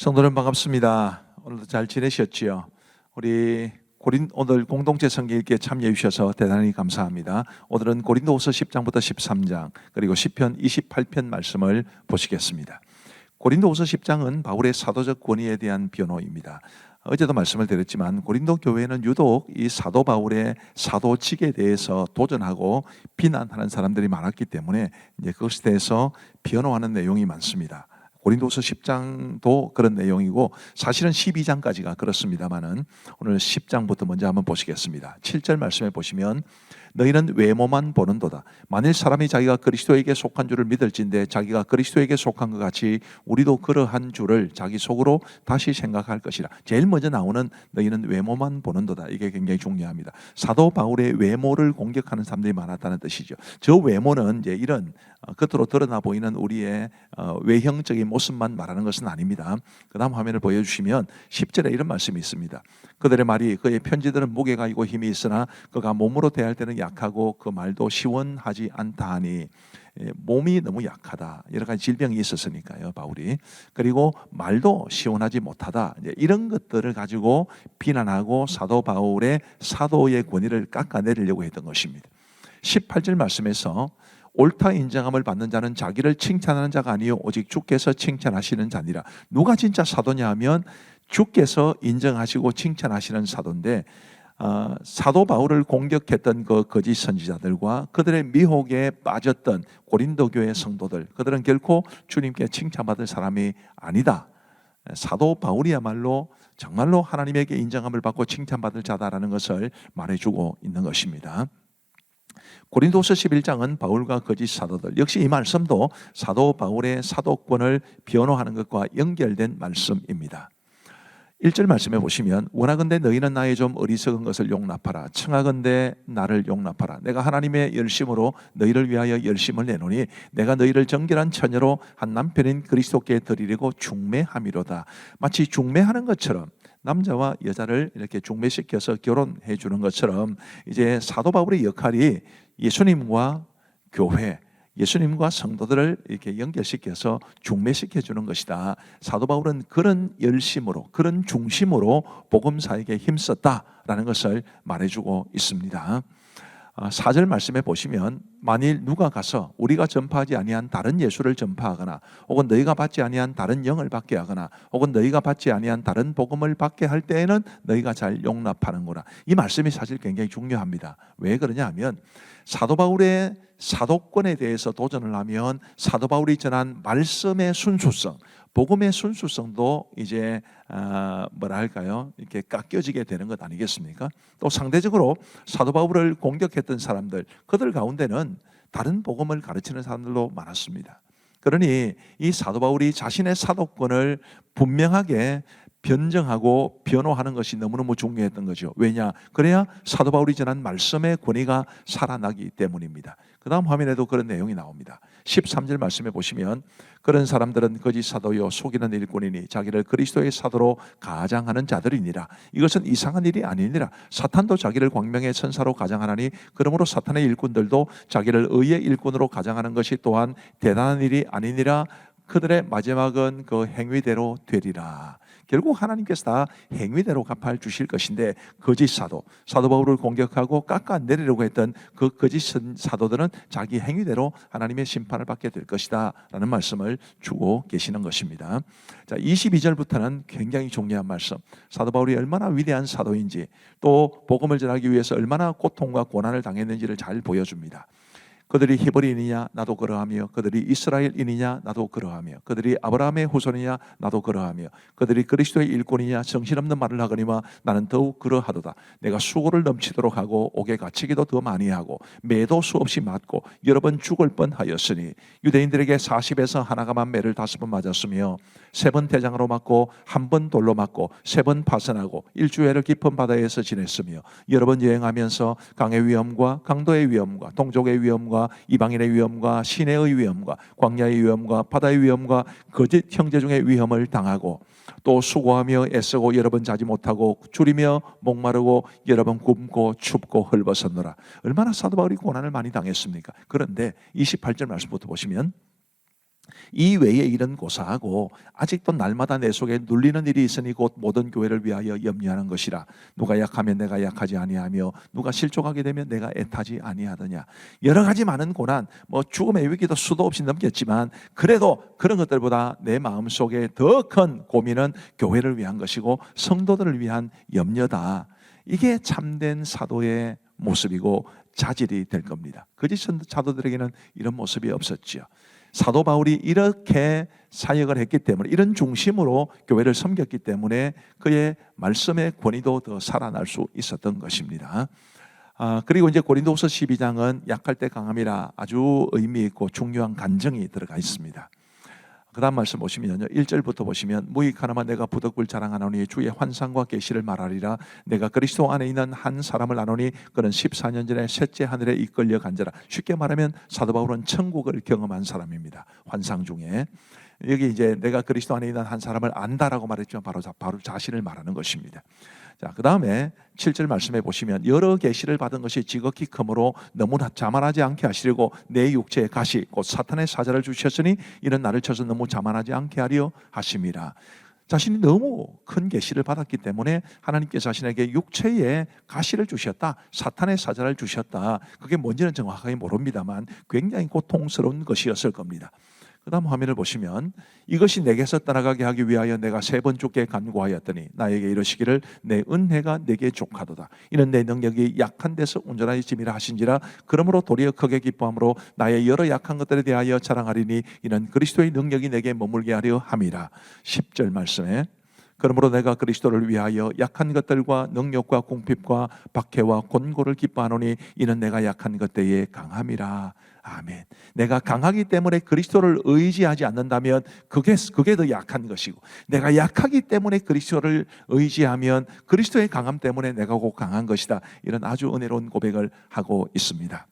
성도는 반갑습니다. 오늘도 잘 지내셨지요? 우리 오늘 공동체 성경 읽기에 참여해 주셔서 대단히 감사합니다. 오늘은 고린도후서 10장부터 13장 그리고 시편 28편 말씀을 보시겠습니다. 고린도후서 10장은 바울의 사도적 권위에 대한 변호입니다. 어제도 말씀을 드렸지만 고린도 교회는 유독 이 사도 바울의 사도직에 대해서 도전하고 비난하는 사람들이 많았기 때문에 이제 그것에 대해서 변호하는 내용이 많습니다. 고린도서 10장도 그런 내용이고 사실은 12장까지가 그렇습니다만은 오늘 10장부터 먼저 한번 보시겠습니다. 7절 말씀에 보시면 너희는 외모만 보는도다. 만일 사람이 자기가 그리스도에게 속한 줄을 믿을진데 자기가 그리스도에게 속한 것 같이 우리도 그러한 줄을 자기 속으로 다시 생각할 것이라. 제일 먼저 나오는 너희는 외모만 보는도다. 이게 굉장히 중요합니다. 사도 바울의 외모를 공격하는 사람들이 많았다는 뜻이죠. 저 외모는 이제 이런 겉으로 드러나 보이는 우리의 외형적인 모습만 말하는 것은 아닙니다. 그 다음 화면을 보여주시면 10절에 이런 말씀이 있습니다. 그들의 말이 그의 편지들은 무게가 있고 힘이 있으나 그가 몸으로 대할 때는 약하고 그 말도 시원하지 않다 하니 몸이 너무 약하다. 여러 가지 질병이 있었으니까요, 바울이. 그리고 말도 시원하지 못하다. 이제 이런 것들을 가지고 비난하고 사도 바울의 사도의 권위를 깎아내리려고 했던 것입니다. 18절 말씀에서 옳다 인정함을 받는 자는 자기를 칭찬하는 자가 아니요 오직 주께서 칭찬하시는 자니라. 누가 진짜 사도냐 하면 주께서 인정하시고 칭찬하시는 사도인데 사도 바울을 공격했던 그 거짓 선지자들과 그들의 미혹에 빠졌던 고린도 교회 성도들, 그들은 결코 주님께 칭찬받을 사람이 아니다. 사도 바울이야말로 정말로 하나님에게 인정함을 받고 칭찬받을 자다라는 것을 말해주고 있는 것입니다. 고린도서 11장은 바울과 거짓 사도들, 역시 이 말씀도 사도 바울의 사도권을 변호하는 것과 연결된 말씀입니다. 1절 말씀해 보시면 원하건대 너희는 나의 좀 어리석은 것을 용납하라. 청하건대 나를 용납하라. 내가 하나님의 열심으로 너희를 위하여 열심을 내노니 내가 너희를 정결한 처녀로 한 남편인 그리스도께 드리려고 중매함이로다. 마치 중매하는 것처럼 남자와 여자를 이렇게 중매시켜서 결혼해 주는 것처럼 이제 사도 바울의 역할이 예수님과 교회, 예수님과 성도들을 이렇게 연결시켜서 중매시켜 주는 것이다. 사도 바울은 그런 열심으로, 그런 중심으로 복음사에게 힘썼다라는 것을 말해주고 있습니다. 4절 말씀에 보시면 만일 누가 가서 우리가 전파하지 아니한 다른 예수를 전파하거나 혹은 너희가 받지 아니한 다른 영을 받게 하거나 혹은 너희가 받지 아니한 다른 복음을 받게 할 때에는 너희가 잘 용납하는구나. 이 말씀이 사실 굉장히 중요합니다. 왜 그러냐 하면 사도 바울의 사도권에 대해서 도전을 하면 사도 바울이 전한 말씀의 순수성, 복음의 순수성도 이제 이렇게 깎여지게 되는 것 아니겠습니까? 또 상대적으로 사도 바울을 공격했던 사람들, 그들 가운데는 다른 복음을 가르치는 사람들도 많았습니다. 그러니 이 사도 바울이 자신의 사도권을 분명하게 변정하고 변호하는 것이 너무너무 중요했던 거죠. 왜냐? 그래야 사도 바울이 전한 말씀의 권위가 살아나기 때문입니다. 그 다음 화면에도 그런 내용이 나옵니다. 13절 말씀해 보시면 그런 사람들은 거짓 사도요 속이는 일꾼이니 자기를 그리스도의 사도로 가장하는 자들이니라. 이것은 이상한 일이 아니니라. 사탄도 자기를 광명의 천사로 가장하나니 그러므로 사탄의 일꾼들도 자기를 의의 일꾼으로 가장하는 것이 또한 대단한 일이 아니니라. 그들의 마지막은 그 행위대로 되리라. 결국 하나님께서 다 행위대로 갚아 주실 것인데 거짓 사도 바울을 공격하고 깎아내리려고 했던 그 거짓 사도들은 자기 행위대로 하나님의 심판을 받게 될 것이다 라는 말씀을 주고 계시는 것입니다. 자, 22절부터는 굉장히 중요한 말씀, 사도 바울이 얼마나 위대한 사도인지 또 복음을 전하기 위해서 얼마나 고통과 고난을 당했는지를 잘 보여줍니다. 그들이 히브리인이냐 나도 그러하며 그들이 이스라엘인이냐 나도 그러하며 그들이 아브라함의 후손이냐 나도 그러하며 그들이 그리스도의 일꾼이냐 정신없는 말을 하거니와 나는 더욱 그러하도다. 내가 수고를 넘치도록 하고 옥에 갇히기도 더 많이 하고 매도 수없이 맞고 여러 번 죽을 뻔하였으니 유대인들에게 40에서 하나가만 매를 5번 맞았으며 3번 대장으로 맞고 1번 돌로 맞고 3번 파선하고 일주일을 깊은 바다에서 지냈으며 여러 번 여행하면서 강의 위험과 강도의 위험과 동족의 위험과 이방인의 위험과 시내의 위험과 광야의 위험과 바다의 위험과 거짓 형제 중의 위험을 당하고 또 수고하며 애쓰고 여러 번 자지 못하고 줄이며 목마르고 여러 번 굶고 춥고 헐벗었노라. 얼마나 사도 바울이 고난을 많이 당했습니까? 그런데 28절 말씀부터 보시면 이 외의 일은 고사하고 아직도 날마다 내 속에 눌리는 일이 있으니 곧 모든 교회를 위하여 염려하는 것이라. 누가 약하면 내가 약하지 아니하며 누가 실족하게 되면 내가 애타지 아니하더냐. 여러 가지 많은 고난, 죽음의 위기도 수도 없이 넘겼지만 그래도 그런 것들보다 내 마음속에 더 큰 고민은 교회를 위한 것이고 성도들을 위한 염려다. 이게 참된 사도의 모습이고 자질이 될 겁니다. 거짓 사도들에게는 이런 모습이 없었지요. 사도 바울이 이렇게 사역을 했기 때문에, 이런 중심으로 교회를 섬겼기 때문에 그의 말씀의 권위도 더 살아날 수 있었던 것입니다. 그리고 이제 고린도후서 12장은 약할 때 강함이라 아주 의미 있고 중요한 간증이 들어가 있습니다. 그 다음 말씀 보시면요, 1절부터 보시면 무익하나마 내가 부덕을 자랑하노니 주의 환상과 계시를 말하리라. 내가 그리스도 안에 있는 한 사람을 아노니 그는 14년 전에 셋째 하늘에 이끌려 간자라. 쉽게 말하면 사도 바울은 천국을 경험한 사람입니다. 환상 중에. 여기 이제 내가 그리스도 안에 있는 한 사람을 안다라고 말했지만 바로 자신을 말하는 것입니다. 자, 그 다음에 7절 말씀해 보시면 여러 계시를 받은 것이 지극히 크므로 너무나 자만하지 않게 하시려고 내 육체에 가시 곧 사탄의 사자를 주셨으니 이는 나를 쳐서 너무 자만하지 않게 하려 하심이라. 자신이 너무 큰 계시를 받았기 때문에 하나님께서 자신에게 육체에 가시를 주셨다, 사탄의 사자를 주셨다. 그게 뭔지는 정확하게 모릅니다만 굉장히 고통스러운 것이었을 겁니다. 그 다음 화면을 보시면 이것이 내게서 떠나가게 하기 위하여 내가 3번 주께 간구하였더니 나에게 이르시기를 내 은혜가 내게 족하도다. 이는 내 능력이 약한 데서 온전하게 짐이라 하신지라. 그러므로 도리어 크게 기뻐함으로 나의 여러 약한 것들에 대하여 자랑하리니 이는 그리스도의 능력이 내게 머물게 하려 함이라. 10절 말씀에 그러므로 내가 그리스도를 위하여 약한 것들과 능력과 궁핍과 박해와 곤고를 기뻐하노니 이는 내가 약한 것 때에 강함이라. 아멘. 내가 강하기 때문에 그리스도를 의지하지 않는다면 그게 더 약한 것이고, 내가 약하기 때문에 그리스도를 의지하면 그리스도의 강함 때문에 내가 곧 강한 것이다. 이런 아주 은혜로운 고백을 하고 있습니다.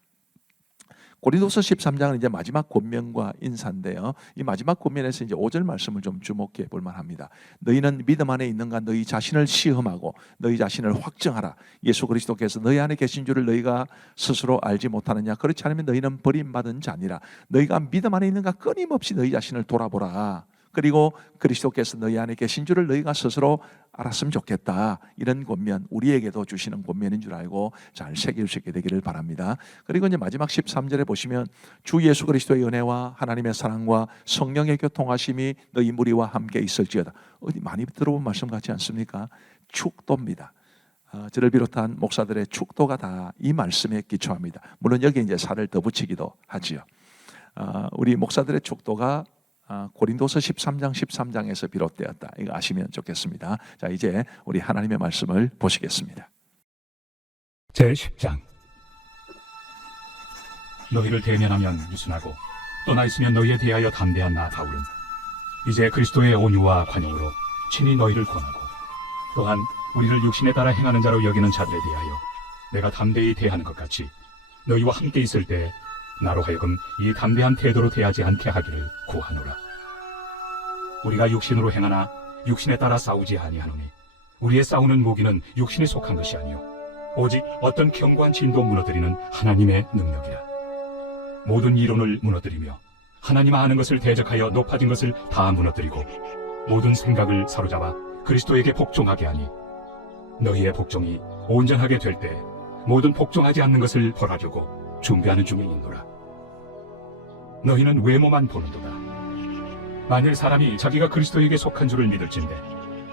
고린도서 13장은 이제 마지막 권면과 인사인데요. 이 마지막 권면에서 이제 5절 말씀을 좀 주목해 볼 만합니다. 너희는 믿음 안에 있는가? 너희 자신을 시험하고 너희 자신을 확증하라. 예수 그리스도께서 너희 안에 계신 줄을 너희가 스스로 알지 못하느냐? 그렇지 않으면 너희는 버림받은 자니라. 너희가 믿음 안에 있는가? 끊임없이 너희 자신을 돌아보라. 그리고 그리스도께서 너희 안에 계신 줄을 너희가 스스로 알았으면 좋겠다. 이런 권면, 우리에게도 주시는 권면인 줄 알고 잘 새길 수 있게 되기를 바랍니다. 그리고 이제 마지막 13절에 보시면 주 예수 그리스도의 은혜와 하나님의 사랑과 성령의 교통하심이 너희 무리와 함께 있을지어다. 어디 많이 들어본 말씀 같지 않습니까? 축도입니다. 저를 비롯한 목사들의 축도가 다 이 말씀에 기초합니다. 물론 여기 이제 살을 더 붙이기도 하지요. 우리 목사들의 축도가 고린도서 13장 13장에서 비롯되었다. 이거 아시면 좋겠습니다. 자, 이제 우리 하나님의 말씀을 보시겠습니다. 제10장. 너희를 대면하면 유순하고 떠나 있으면 너희에 대하여 담대한 나 바울은 이제 그리스도의 온유와 관용으로 친히 너희를 권하고 또한 우리를 육신에 따라 행하는 자로 여기는 자들에 대하여 내가 담대히 대하는 것 같이 너희와 함께 있을 때 나로 하여금 이 담대한 태도로 대하지 않게 하기를 구하노라. 우리가 육신으로 행하나 육신에 따라 싸우지 아니하노니 우리의 싸우는 무기는 육신에 속한 것이 아니요 오직 어떤 견고한 진도 무너뜨리는 하나님의 능력이라. 모든 이론을 무너뜨리며 하나님 아는 것을 대적하여 높아진 것을 다 무너뜨리고 모든 생각을 사로잡아 그리스도에게 복종하게 하니 너희의 복종이 온전하게 될 때 모든 복종하지 않는 것을 벌하려고 준비하는 중에 있노라. 너희는 외모만 보는도다. 만일 사람이 자기가 그리스도에게 속한 줄을 믿을진대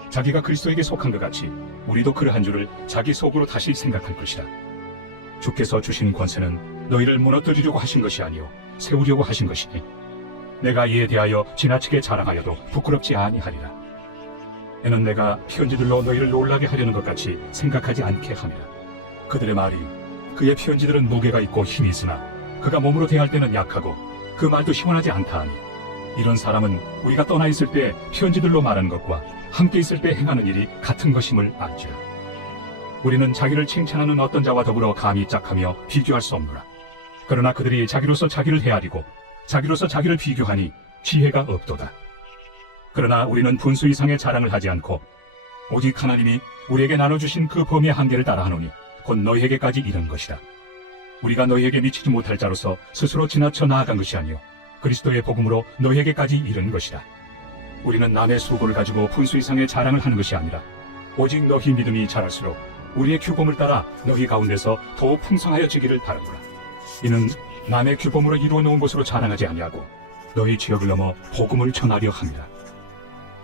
자기가 그리스도에게 속한 것 같이 우리도 그러한 줄을 자기 속으로 다시 생각할 것이라. 주께서 주신 권세는 너희를 무너뜨리려고 하신 것이 아니요 세우려고 하신 것이니 내가 이에 대하여 지나치게 자랑하여도 부끄럽지 아니하리라. 이는 내가 편지들로 너희를 놀라게 하려는 것 같이 생각하지 않게 함이라. 그들의 말이 그의 편지들은 무게가 있고 힘이 있으나 그가 몸으로 대할 때는 약하고 그 말도 시원하지 않다 하니 이런 사람은 우리가 떠나 있을 때 편지들로 말하는 것과 함께 있을 때 행하는 일이 같은 것임을 알지라. 우리는 자기를 칭찬하는 어떤 자와 더불어 감히 짝하며 비교할 수 없노라. 그러나 그들이 자기로서 자기를 헤아리고 자기로서 자기를 비교하니 지혜가 없도다. 그러나 우리는 분수 이상의 자랑을 하지 않고 오직 하나님이 우리에게 나눠주신 그 범위의 한계를 따라하노니 곧 너희에게까지 이른 것이라. 우리가 너희에게 미치지 못할 자로서 스스로 지나쳐 나아간 것이 아니요 그리스도의 복음으로 너희에게까지 이른 것이라. 우리는 남의 수고를 가지고 분수 이상의 자랑을 하는 것이 아니라 오직 너희 믿음이 자랄수록 우리의 규범을 따라 너희 가운데서 더욱 풍성하여지기를 바라노라. 이는 남의 규범으로 이루어 놓은 것으로 자랑하지 아니하고 너희 지역을 넘어 복음을 전하려 함이라.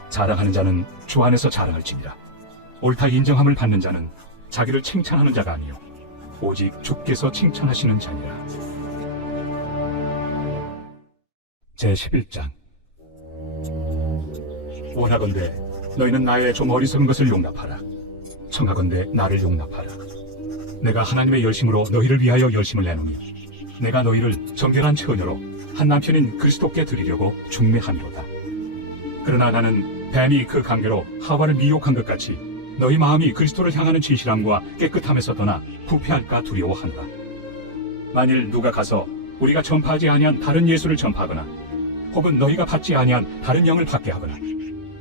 자랑하는 자는 주 안에서 자랑할지니라. 옳다 인정함을 받는 자는 자기를 칭찬하는 자가 아니요 오직 주께서 칭찬하시는 자니라. 제11장. 원하건대 너희는 나의 좀 어리석은 것을 용납하라. 청하건대 나를 용납하라. 내가 하나님의 열심으로 너희를 위하여 열심을 내노니 내가 너희를 정결한 처녀로 한 남편인 그리스도께 드리려고 중매함이로다. 그러나 나는 뱀이 그 관계로 하와를 미혹한 것 같이 너희 마음이 그리스도를 향하는 진실함과 깨끗함에서 떠나 부패할까 두려워하노라. 만일 누가 가서 우리가 전파하지 아니한 다른 예수를 전파하거나 혹은 너희가 받지 아니한 다른 영을 받게 하거나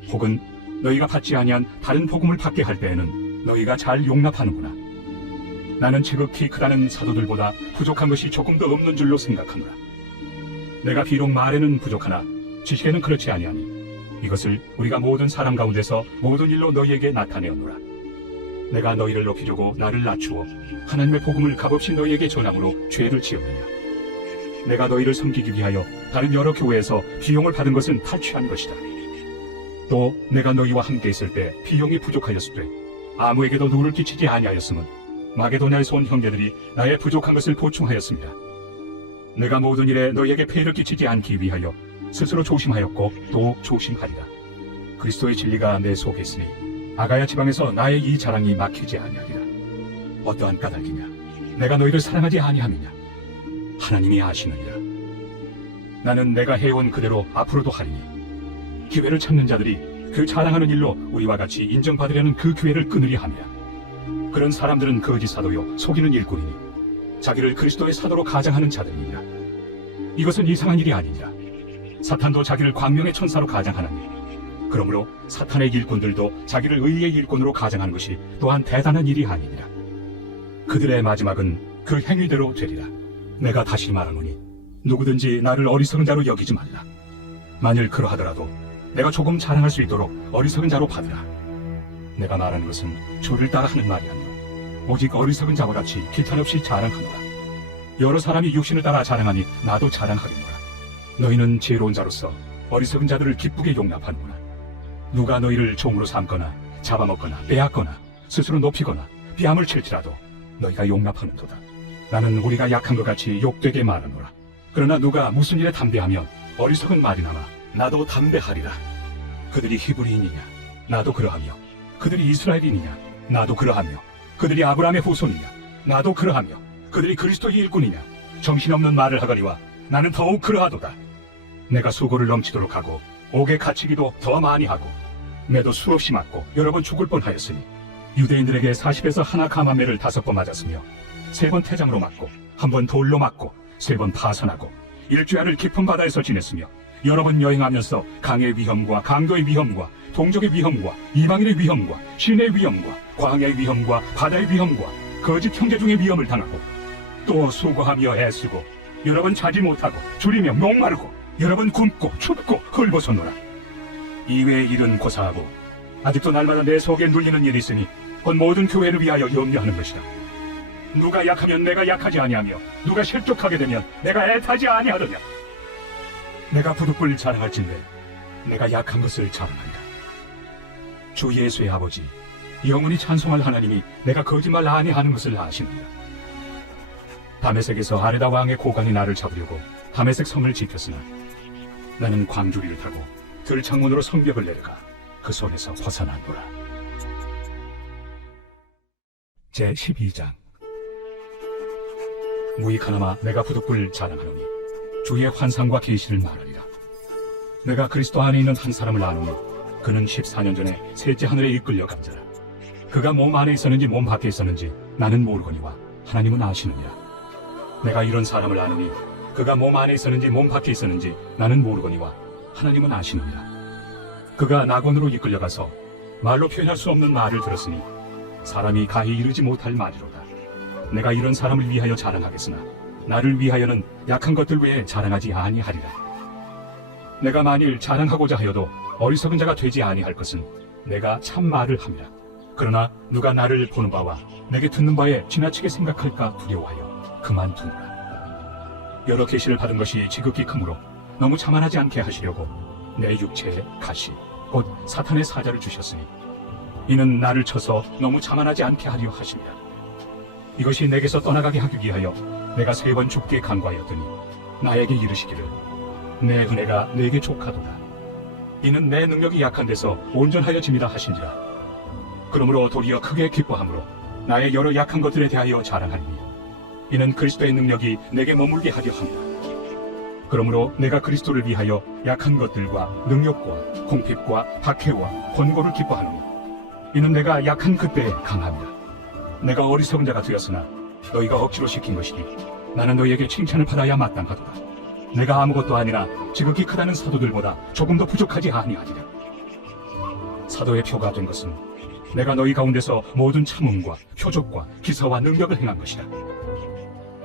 혹은 너희가 받지 아니한 다른 복음을 받게 할 때에는 너희가 잘 용납하는구나. 나는 지극히 크다는 사도들보다 부족한 것이 조금 더 없는 줄로 생각하노라. 내가 비록 말에는 부족하나 지식에는 그렇지 아니하니 이것을 우리가 모든 사람 가운데서 모든 일로 너희에게 나타내었노라. 내가 너희를 높이려고 나를 낮추어 하나님의 복음을 값없이 너희에게 전함으로 죄를 지었느냐. 내가 너희를 섬기기 위하여 다른 여러 교회에서 비용을 받은 것은 탈취한 것이다. 또 내가 너희와 함께 있을 때 비용이 부족하였을 때 아무에게도 누를 끼치지 아니하였음은 마게도냐에서 온 형제들이 나의 부족한 것을 보충하였습니다. 내가 모든 일에 너희에게 폐를 끼치지 않기 위하여 스스로 조심하였고 또 조심하리라. 그리스도의 진리가 내 속에 있으니 아가야 지방에서 나의 이 자랑이 막히지 아니하리라. 어떠한 까닭이냐? 내가 너희를 사랑하지 아니함이냐? 하나님이 아시느니라. 나는 내가 해온 그대로 앞으로도 하리니 기회를 찾는 자들이 그 자랑하는 일로 우리와 같이 인정받으려는 그 기회를 끊으려 함이라. 그런 사람들은 거짓 사도요 속이는 일꾼이니 자기를 그리스도의 사도로 가장하는 자들이니라. 이것은 이상한 일이 아니니라. 사탄도 자기를 광명의 천사로 가장하나니 그러므로 사탄의 일꾼들도 자기를 의의 일꾼으로 가장하는 것이 또한 대단한 일이 아니니라. 그들의 마지막은 그 행위대로 되리라. 내가 다시 말하노니 누구든지 나를 어리석은 자로 여기지 말라. 만일 그러하더라도 내가 조금 자랑할 수 있도록 어리석은 자로 받으라. 내가 말하는 것은 주를 따라 하는 말이 아니요 오직 어리석은 자와 같이 기탄없이 자랑하노라. 여러 사람이 육신을 따라 자랑하니 나도 자랑하겠노라. 너희는 지혜로운 자로서 어리석은 자들을 기쁘게 용납하는구나. 누가 너희를 종으로 삼거나 잡아먹거나 빼앗거나 스스로 높이거나 비함을 칠지라도 너희가 용납하는도다. 나는 우리가 약한 것 같이 욕되게 말하노라. 그러나 누가 무슨 일에 담대하면 어리석은 말이나마 나도 담대하리라. 그들이 히브리인이냐? 나도 그러하며 그들이 이스라엘인이냐? 나도 그러하며 그들이 아브라함의 후손이냐? 나도 그러하며 그들이 그리스도의 일꾼이냐? 정신없는 말을 하거니와 나는 더욱 그러하도다. 내가 수고를 넘치도록 하고 옥에 갇히기도 더 많이 하고 매도 수없이 맞고 여러 번 죽을 뻔하였으니 유대인들에게 40에서 하나 감함매를 5번 맞았으며 3번 태장으로 맞고 1번 돌로 맞고 3번 파선하고 일주일을 깊은 바다에서 지냈으며 여러 번 여행하면서 강의 위험과 강도의 위험과 동족의 위험과 이방인의 위험과 신의 위험과 광야의 위험과 바다의 위험과 거짓 형제 중의 위험을 당하고 또 수고하며 애쓰고 여러 번 자지 못하고 줄이며 목마르고 여러 번 굶고 춥고 헐벗었노라. 이외의 일은 고사하고 아직도 날마다 내 속에 눌리는 일이 있으니 곧 모든 교회를 위하여 염려하는 것이다. 누가 약하면 내가 약하지 아니하며 누가 실족하게 되면 내가 애타지 아니하더냐. 내가 부득불 자랑할진대 내가 약한 것을 자랑하리라. 주 예수의 아버지 영원히 찬송할 하나님이 내가 거짓말 아니하는 것을 아시느니라. 다메섹에서 아레다 왕의 고관이 나를 잡으려고 다메섹 성을 지켰으나 나는 광주리를 타고 들창문으로 성벽을 내려가 그 손에서 벗어났노라. 제12장. 무익하나마 내가 부득불 자랑하노니 주의 환상과 계시를 말하리라. 내가 그리스도 안에 있는 한 사람을 아노니 그는 14년 전에 셋째 하늘에 이끌려 간 자라. 그가 몸 안에 있었는지 몸 밖에 있었는지 나는 모르거니와 하나님은 아시느니라. 내가 이런 사람을 아노니 그가 몸 안에 있었는지 몸 밖에 있었는지 나는 모르거니와 하나님은 아시느니라. 그가 낙원으로 이끌려가서 말로 표현할 수 없는 말을 들었으니 사람이 가히 이르지 못할 말이로다. 내가 이런 사람을 위하여 자랑하겠으나 나를 위하여는 약한 것들 외에 자랑하지 아니하리라. 내가 만일 자랑하고자 하여도 어리석은 자가 되지 아니할 것은 내가 참 말을 함이라. 그러나 누가 나를 보는 바와 내게 듣는 바에 지나치게 생각할까 두려워하여 그만두노라. 여러 계시를 받은 것이 지극히 크므로 너무 자만하지 않게 하시려고 내 육체에 가시 곧 사탄의 사자를 주셨으니 이는 나를 쳐서 너무 자만하지 않게 하려 하심이라. 이것이 내게서 떠나가게 하기 위하여 내가 3번 죽게 간구하였더니 나에게 이르시기를 내 은혜가 내게 족하도다. 이는 내 능력이 약한 데서 온전하여 짐이라 하신지라. 그러므로 도리어 크게 기뻐함으로 나의 여러 약한 것들에 대하여 자랑하리니 이는 그리스도의 능력이 내게 머물게 하려 함이라. 그러므로 내가 그리스도를 위하여 약한 것들과 능력과 공핍과 박해와 권고를 기뻐하노니 이는 내가 약한 그때에 강함이라. 내가 어리석은 자가 되었으나 너희가 억지로 시킨 것이니 나는 너희에게 칭찬을 받아야 마땅하도다. 내가 아무것도 아니라 지극히 크다는 사도들보다 조금 더 부족하지 아니하리라. 사도의 표가 된 것은 내가 너희 가운데서 모든 참음과 표적과 기사와 능력을 행한 것이라.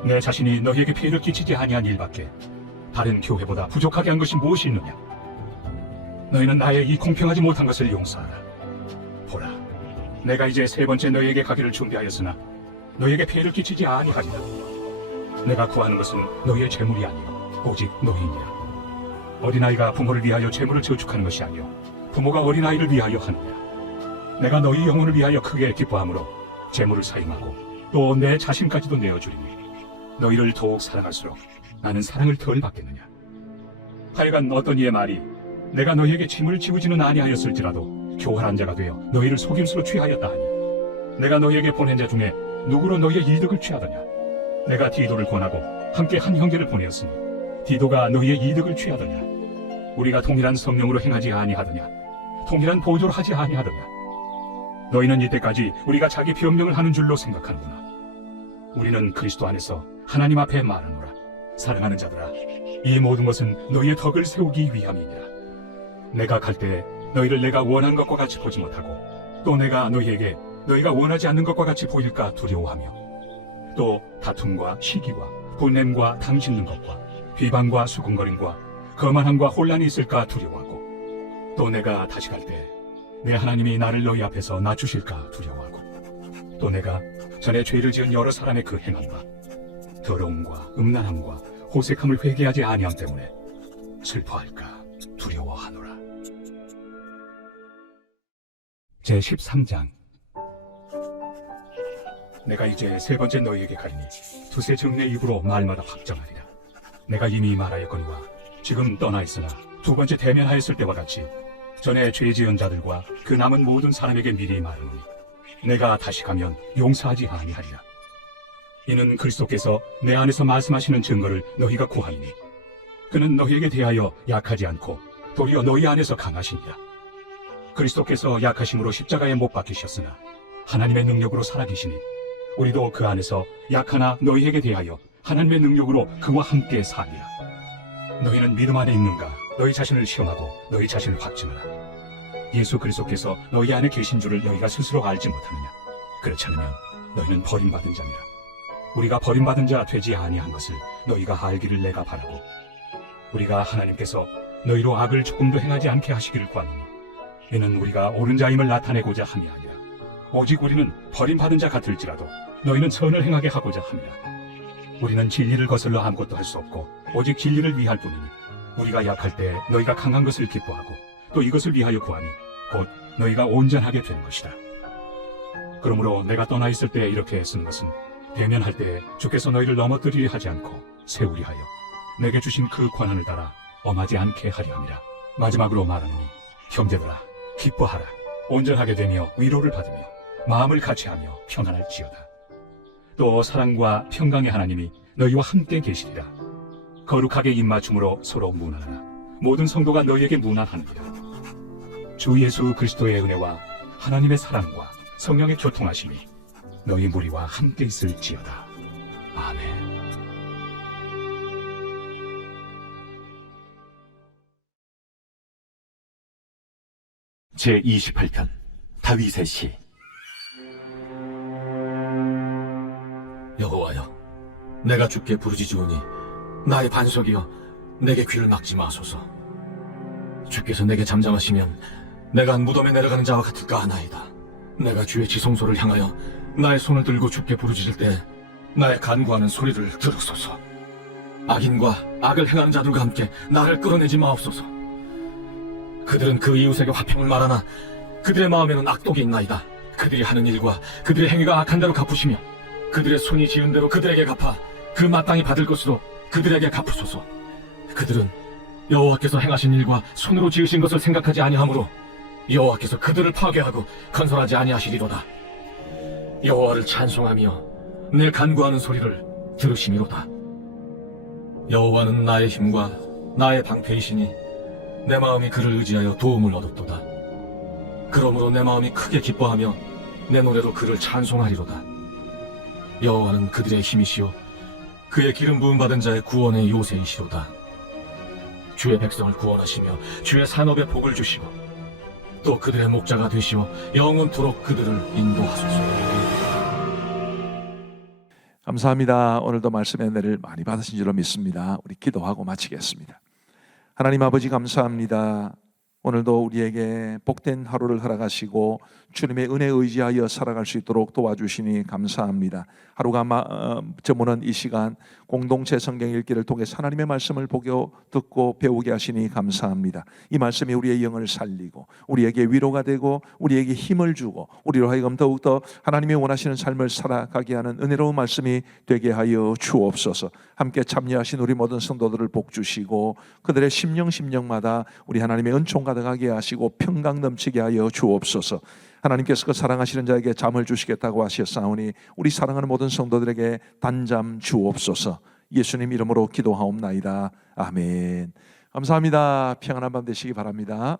내 자신이 너희에게 피해를 끼치지 아니한 일밖에 다른 교회보다 부족하게 한 것이 무엇이 있느냐? 너희는 나의 이 공평하지 못한 것을 용서하라. 보라, 내가 이제 3번째 너희에게 가기를 준비하였으나 너희에게 피해를 끼치지 아니하리라. 내가 구하는 것은 너희의 재물이 아니요 오직 너희니라. 어린아이가 부모를 위하여 재물을 저축하는 것이 아니요 부모가 어린아이를 위하여 하느니라. 내가 너희 영혼을 위하여 크게 기뻐함으로 재물을 사임하고 또 내 자신까지도 내어주리니 너희를 더욱 사랑할수록 나는 사랑을 덜 받겠느냐. 하여간 어떤 이의 말이 내가 너희에게 짐을 지우지는 아니하였을지라도 교활한 자가 되어 너희를 속임수로 취하였다 하니 내가 너희에게 보낸 자 중에 누구로 너희의 이득을 취하더냐. 내가 디도를 권하고 함께 한 형제를 보내었으니 디도가 너희의 이득을 취하더냐. 우리가 동일한 성령으로 행하지 아니하더냐. 동일한 보조를 하지 아니하더냐. 너희는 이때까지 우리가 자기 변명을 하는 줄로 생각하는구나. 우리는 그리스도 안에서 하나님 앞에 말하노라. 사랑하는 자들아, 이 모든 것은 너희의 덕을 세우기 위함이니라. 내가 갈 때 너희를 내가 원하는 것과 같이 보지 못하고 또 내가 너희에게 너희가 원하지 않는 것과 같이 보일까 두려워하며 또 다툼과 시기와 분냄과 당짓는 것과 비방과 수군거림과 거만함과 혼란이 있을까 두려워하고 또 내가 다시 갈 때 내 하나님이 나를 너희 앞에서 낮추실까 두려워하고 또 내가 전에 죄를 지은 여러 사람의 그 행함과 더러움과 음란함과 호색함을 회개하지 아니함 때문에 슬퍼할까 두려워하노라. 제13장. 내가 이제 3번째 너희에게 가리니 두세 증내 입으로 말마다 확정하리라. 내가 이미 말하였거니와 지금 떠나 있으나 2번째 대면하였을 때와 같이 전에 죄 지은 자들과 그 남은 모든 사람에게 미리 말하노니 내가 다시 가면 용서하지 아니하리라. 이는 그리스도께서 내 안에서 말씀하시는 증거를 너희가 구하리니 그는 너희에게 대하여 약하지 않고 도리어 너희 안에서 강하시니라. 그리스도께서 약하심으로 십자가에 못 박히셨으나 하나님의 능력으로 살아계시니 우리도 그 안에서 약하나 너희에게 대하여 하나님의 능력으로 그와 함께 사니라. 너희는 믿음 안에 있는가? 너희 자신을 시험하고 너희 자신을 확증하라. 예수 그리스도께서 너희 안에 계신 줄을 너희가 스스로 알지 못하느냐? 그렇지 않으면 너희는 버림받은 자니라. 우리가 버림받은 자 되지 아니한 것을 너희가 알기를 내가 바라고 우리가 하나님께서 너희로 악을 조금도 행하지 않게 하시기를 구하노니 이는 우리가 옳은 자임을 나타내고자 함이 아니라 오직 우리는 버림받은 자 같을지라도 너희는 선을 행하게 하고자 함이라. 우리는 진리를 거슬러 아무것도 할 수 없고 오직 진리를 위할 뿐이니 우리가 약할 때 너희가 강한 것을 기뻐하고 또 이것을 위하여 구하니 곧 너희가 온전하게 되는 것이다. 그러므로 내가 떠나 있을 때 이렇게 쓰는 것은 대면할 때 주께서 너희를 넘어뜨리려 하지 않고 세우리 하여 내게 주신 그 권한을 따라 엄하지 않게 하려 함이라. 마지막으로 말하노니 형제들아 기뻐하라. 온전하게 되며 위로를 받으며 마음을 같이하며 평안할지어다. 또 사랑과 평강의 하나님이 너희와 함께 계시리라. 거룩하게 입맞춤으로 서로 문안하라. 모든 성도가 너희에게 문안하느니라. 주 예수 그리스도의 은혜와 하나님의 사랑과 성령의 교통하심이 너희 무리와 함께 있을지어다. 아멘. 제28편 다윗의 시. 여호와여, 내가 주께 부르짖으오니 나의 반석이여 내게 귀를 막지 마소서. 주께서 내게 잠잠하시면 내가 무덤에 내려가는 자와 같을까 하나이다. 내가 주의 지성소를 향하여 나의 손을 들고 주께 부르짖을 때 나의 간구하는 소리를 들으소서. 악인과 악을 행하는 자들과 함께 나를 끌어내지 마옵소서. 그들은 그 이웃에게 화평을 말하나 그들의 마음에는 악독이 있나이다. 그들이 하는 일과 그들의 행위가 악한 대로 갚으시며 그들의 손이 지은 대로 그들에게 갚아 그 마땅히 받을 것으로 그들에게 갚으소서. 그들은 여호와께서 행하신 일과 손으로 지으신 것을 생각하지 아니하므로 여호와께서 그들을 파괴하고 건설하지 아니하시리로다. 여호와를 찬송하며 내 간구하는 소리를 들으심이로다. 여호와는 나의 힘과 나의 방패이시니 내 마음이 그를 의지하여 도움을 얻었도다. 그러므로 내 마음이 크게 기뻐하며 내 노래로 그를 찬송하리로다. 여호와는 그들의 힘이시요 그의 기름 부음 받은 자의 구원의 요새이시로다. 주의 백성을 구원하시며 주의 산업에 복을 주시고 또 그들의 목자가 되시어 영원토록 그들을 인도하소서. 감사합니다. 오늘도 말씀의 은혜를 많이 받으신 줄로 믿습니다. 우리 기도하고 마치겠습니다. 하나님 아버지 감사합니다. 오늘도 우리에게 복된 하루를 허락하시고 주님의 은혜에 의지하여 살아갈 수 있도록 도와주시니 감사합니다. 하루가 저무는 이 시간 공동체 성경 읽기를 통해 하나님의 말씀을 보게 듣고 배우게 하시니 감사합니다. 이 말씀이 우리의 영을 살리고 우리에게 위로가 되고 우리에게 힘을 주고 우리로 하여금 더욱더 하나님이 원하시는 삶을 살아가게 하는 은혜로운 말씀이 되게 하여 주옵소서. 함께 참여하신 우리 모든 성도들을 복 주시고 그들의 심령마다 우리 하나님의 은총 가득하게 하시고 평강 넘치게 하여 주옵소서. 하나님께서 그 사랑하시는 자에게 잠을 주시겠다고 하셨사오니 우리 사랑하는 모든 성도들에게 단잠 주옵소서. 예수님 이름으로 기도하옵나이다. 아멘. 감사합니다. 평안한 밤 되시기 바랍니다.